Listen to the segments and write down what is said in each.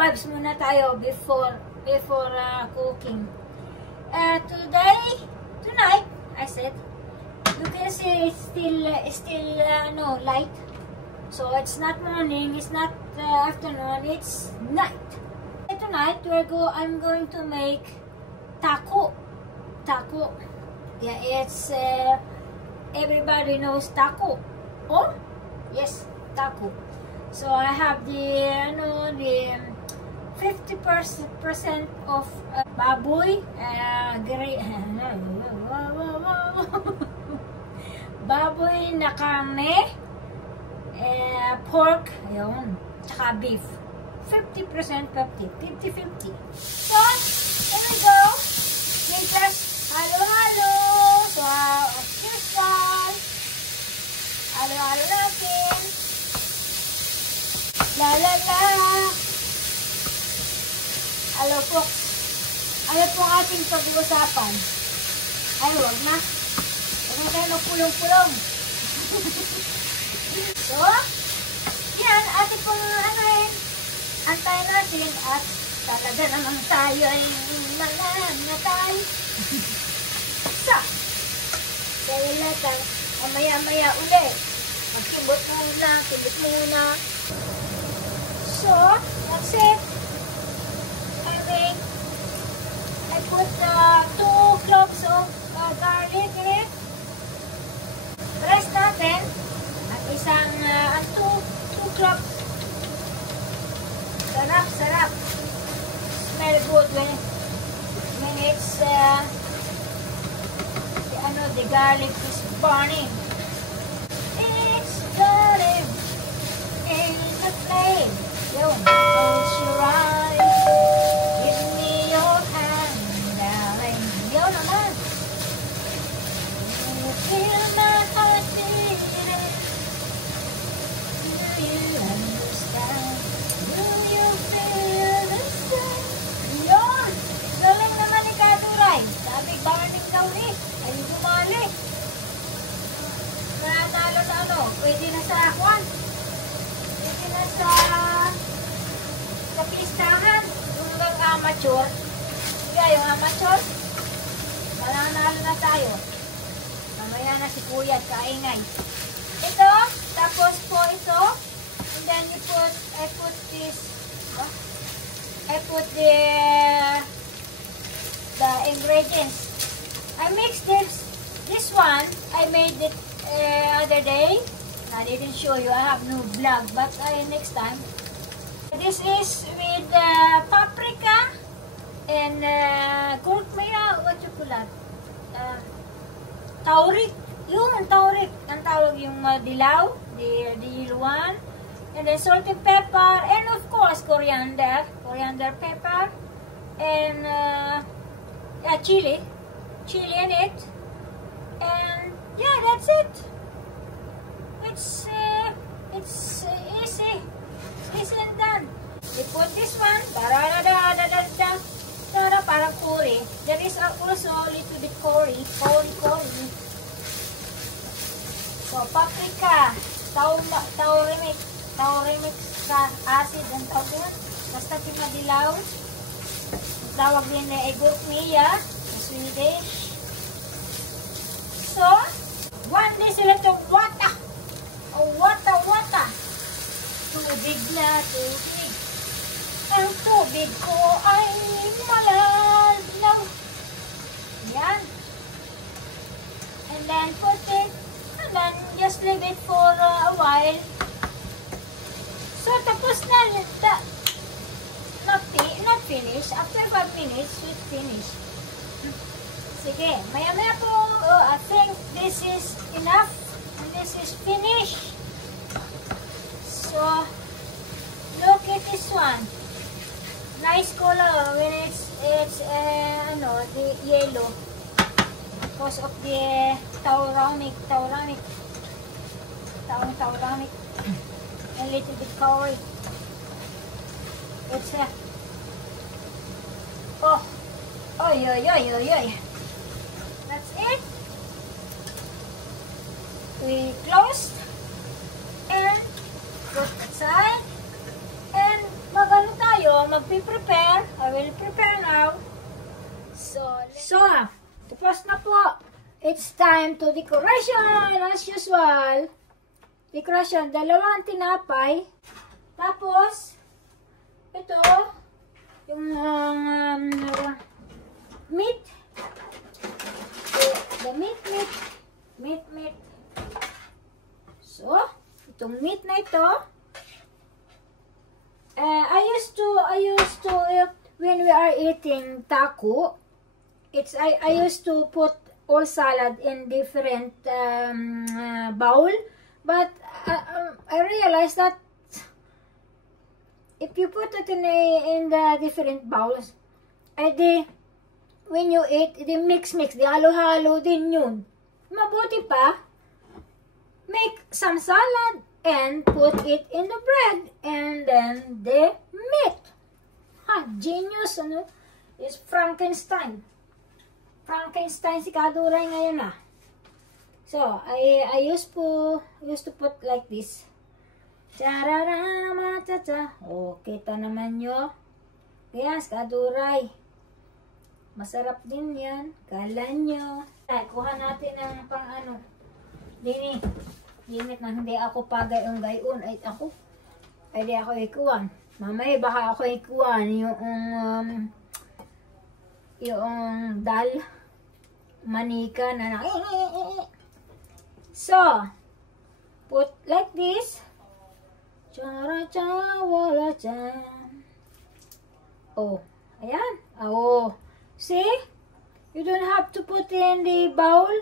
vibes muna tayo before cooking. Tonight, I said, you can see it's still light. So it's not morning, it's not afternoon, it's night. And tonight I'm going to make taco. Taco. Yeah, it's everybody knows taco. Oh, yes, taco. So I have the 50% of baboy, baboy na karne, pork, yun, tsaka beef. 50%, 50-50. So, here we go. We just halo-halo. So, as usual, halo-halo natin. La-la-la. Hello po. Ano po ang ating pag-uusapan? Ay, wag na. Huwag na tayo magpulong-pulong. So, yan, ating pong antayin natin at talaga naman tayo ay mananatay. So, dahil natin, maya-maya uli. Magkibot muna. So, that's it. I put 2 cloves of garlic in it. Press natin at isang 2 cloves. Sarap. Smell good when it's the garlic is burning. It's burning in the flame. Yun. Close your eyes. Give me your hand, darling. Yun naman. You feel my heart beating. Do you understand? Do you feel the same? Yun. Galing naman ni Katuray. Sabi, burning daw ni. Ay, gumali. Nanalo na pwede na sa akwan. Pwede na sa pistahan. Kung hanggang amateur. Kaya yung amateur, mananalo na tayo. Mamaya na si Kuya at kaingay. Ito, tapos po ito. And then I put this, I put the ingredients. I mixed this one, I made it other day. I didn't show you, I have no vlog, but next time. This is with paprika and kurkmaya, what you call that? Taurik. Yung taurik. Ang tawag yung dilaw, the yellow one. And then salt and pepper, and of course coriander pepper, and chili in it. And yeah, that's it. It's easy and done. We put this one, parang curry. There is also a little bit curry. So paprika, taurimic acid ang tawag yun. Basta pinadilaw. Tawag din na egurkmiya, Swedish. So, 1 deciliter wata. Wata. Tubig na tubig. Ang tubig ko ay malalaw. Yan. And then put it, and then just leave it for a while. So, tapos na. Not finish. After 5 minutes, we finish. Sige, maya-maya po, I think this is enough. And this is finished. So, look at this one. Nice color when it's the yellow. Because of the tauramic. A little bit curry. It's oy. That's it. We close and put aside and magano tayo. magpi-prepare. I will prepare now. So, tapos na po. It's time to decoration as usual. Decoration, dalawang tinapay. Tapos, ito, yung meat. The meat. So, itong meat na ito, I used to when we are eating taco, I used to put all salad in different bowl, but I realized that if you put it in the different bowls, when you eat, di mix, di halo-halo din yun. Mabuti pa, make some salad and put it in the bread and then the meat. Genius, ano? It's Frankenstein. Frankenstein si Kaduray ngayon na. So, I used to put like this. Chararama, cha-cha. Oh, kita naman nyo. Kaya, si Kaduray. Masarap din yan. Kala nyo. Ay, kuha natin ng pang ano. Dini. Dinit na hindi ako pagay ang gayon. Ay, ako. Ay, di ako ikuwan. Mamay, baka ako ikuwan yung dal. Manika na So, put like this. Chara-cha, wala-cha. Oh, ayan. Oh, see? You don't have to put in the bowl.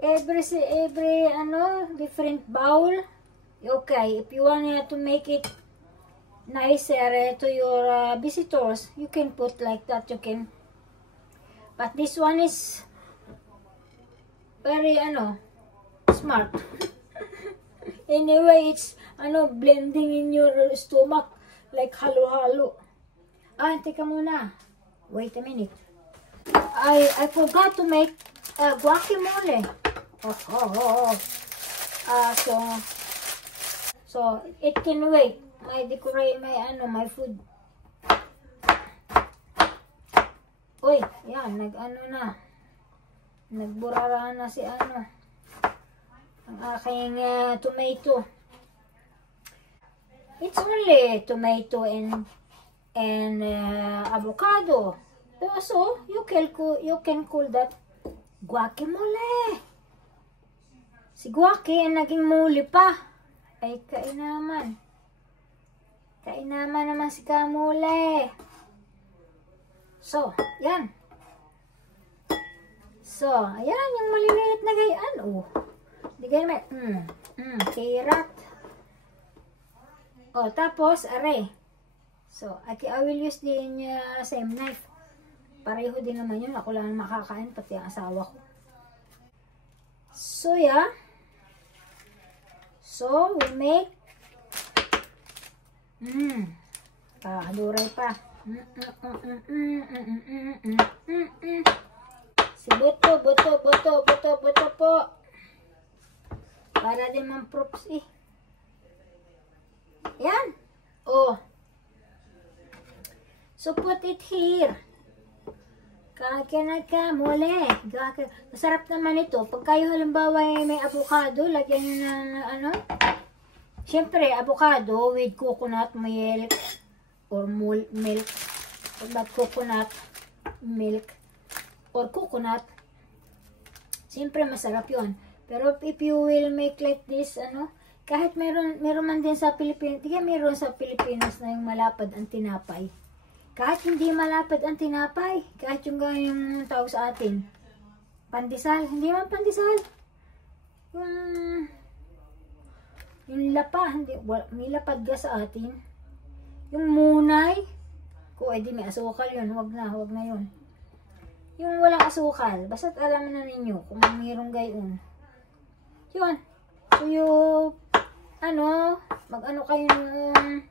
Every different bowl. Okay, if you want to make it nicer to your visitors, you can put like that. You can. But this one is very smart. Anyway, it's blending in your stomach like halo-halo. Teka muna. Wait a minute. I forgot to make guacamole. So it can wait. My food. Uy, yan, nagburara na si ang aking tomato. It's only tomato and avocado. So you can call that guacamole. Si guaci naging muli pa. Ay, kainaman naman si kamule. So, yan. So, ayan yung maliliit na gayaan. Oh. Di ganyan may, carrot. Oh, tapos, are. So, I will use din same knife. Pareho din naman yun. Ako lang makakain, pati ang asawa ko. So, yeah. So, we make duray pa. Si buto po. Para din man props eh. Yan. Oh. So, put it here. Mole. Masarap naman ito. Pag kayo halimbawa may avocado, lagyan nyo ng Siyempre, avocado with coconut milk or milk. Or not coconut milk or coconut. Siyempre, masarap yon. Pero if you will make like this, kahit meron man din sa Pilipinas, meron sa Pilipinas na yung malapad ang tinapay. Kahit hindi malapad ang tinapay, kahit yung tawag sa atin, pandesal, hindi man pandesal. Yung lapa, may lapad ka sa atin. Yung munay, kung di may asukal yun, wag na yun. Yung walang asukal, basta't alam na ninyo kung mayroong gayon. Yun. So yung, mag-kayo ng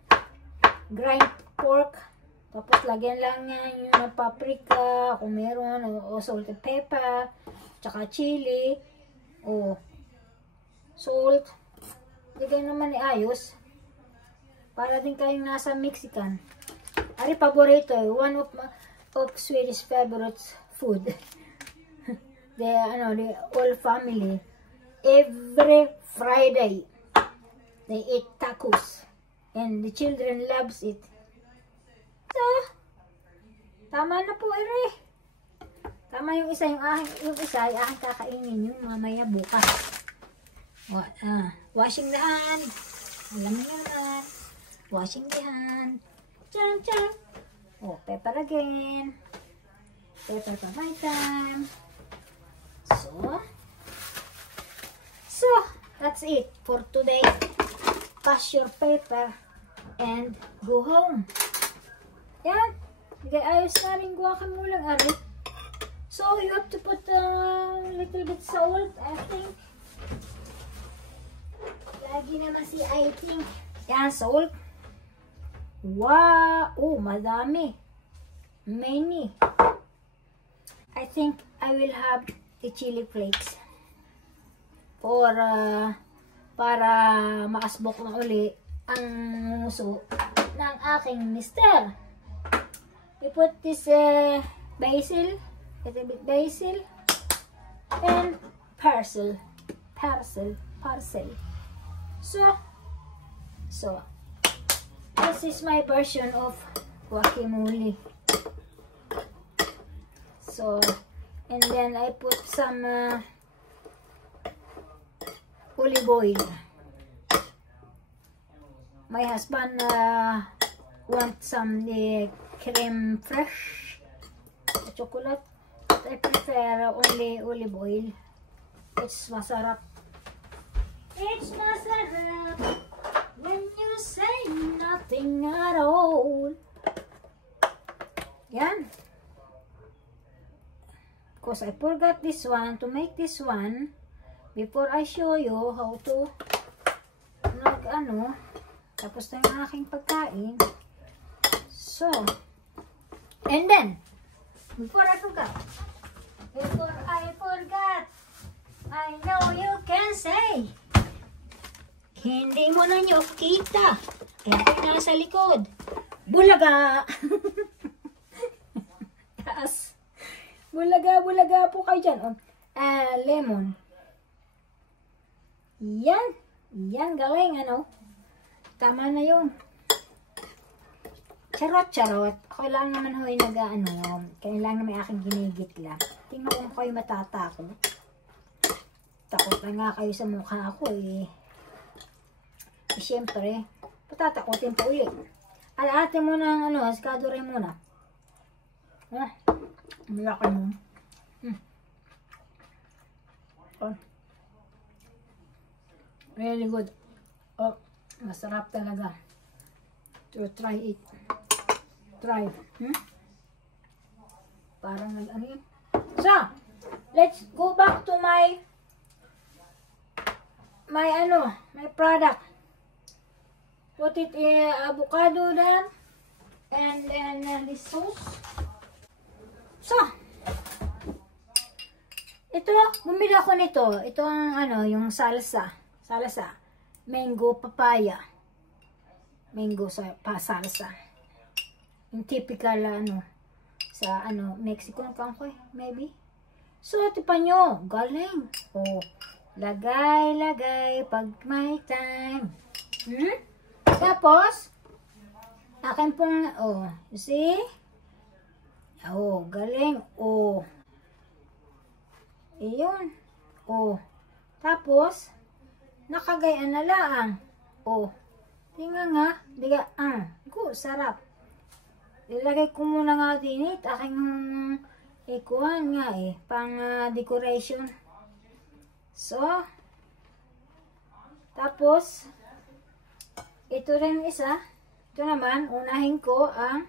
grind pork. Tapos lagyan lang niya yung paprika, kung meron, o salted pepper, tsaka chili, o salt. Lagyan naman ni ayos. Para din kayong nasa Mexican. Ari paborito, one of Swedish favorite food. The whole family, every Friday, they eat tacos. And the children loves it. So, tama na po, ere. Tama yung isa ay aking kakainin yung mamaya bukas. Washing the hand. Alam niyo naman. Washing the hand. Chan, chan. Oh, pepper again. Pepper pa my time. So, that's it for today. Pass your paper and go home. Yan. Ayos na rin guacamole lang, ari. So, you have to put a little bit salt, I think. Lagi naman I think. Yan, salt. Wow! Oh, madami. Many. I think I will have the chili flakes. Para maasbok na uli ang muso ng aking mister. We put this basil. Get a bit basil and parsley. So this is my version of guacamole. So, and then I put some olive oil. My husband wants some creme fraiche, chocolate. I prefer only olive oil. It's masarap. It's masarap when you say nothing at all. Yan. Because I forgot this one, to make this one, before I show you how to tapos na yung aking pagkain. So, and then, before I forgot, I know you can say, hindi mo na nyo kita. Ito nasa likod. Bulaga! Yes. Bulaga po kayo dyan. Lemon. Yan, galing, Tama na yun. Charot. Ako lang naman ho yung kailangan naman aking ginigit lang. Tingnan ko kayo matatakot. Takot na nga kayo sa mukha ako siyempre, patatakotin pa ulit. Alahatin mo ng skadore muna. Malaki mo. Really good. Oh, masarap talaga. To try it. Try. Parang So, let's go back to my product. Put it avocado then, and then this sauce. So, ito, bumili ako nito. Ito ang yung salsa. Mango papaya. Mango salsa. Yung typical sa Mexican country, maybe. So, tipan nyo, galing. Oh, lagay pag may time. Tapos, akin pong, you see? Oh, galing. Oh. Iyon. Oh. Tapos, nakagayaan na lang. Oh. Tingnan nga. Diga, sarap. Ilagay ko muna nga din aking ikuhan nga pang decoration. So, tapos, ito rin isa. Ito naman, unahin ko ang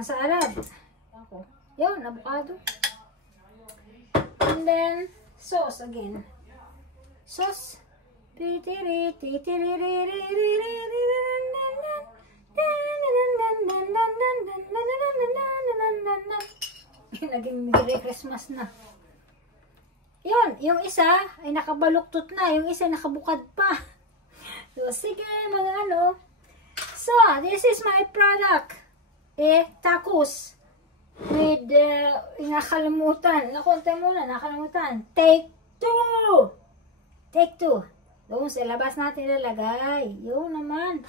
salad. Yun, avocado. And then, sauce again. Sauce. Naging Merry Christmas na. Yun, yung isa ay nakabaluktot na, yung isa nakabukad pa. So, sige mga So, this is my product. Tacos. With, nakalimutan. Nakuntay muna, nakalimutan. Take 2. Take 2. Doon sa labas natin ilalagay. Yun naman.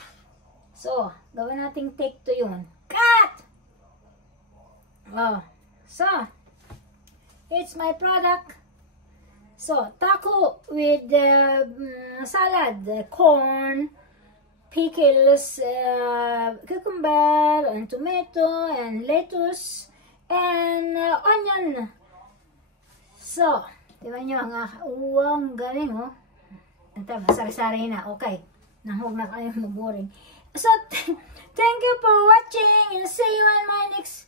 So, gawin natin take 2 yun. Cut! Oh. So, it's my product. So, taco with salad, corn, pickles, cucumber, and tomato, and lettuce, and onion. So, diba nyo, ang galing, oh. Ito, sari-sari na. Okay. Nahog na kayo maboring. So, thank you for watching, and see you in my next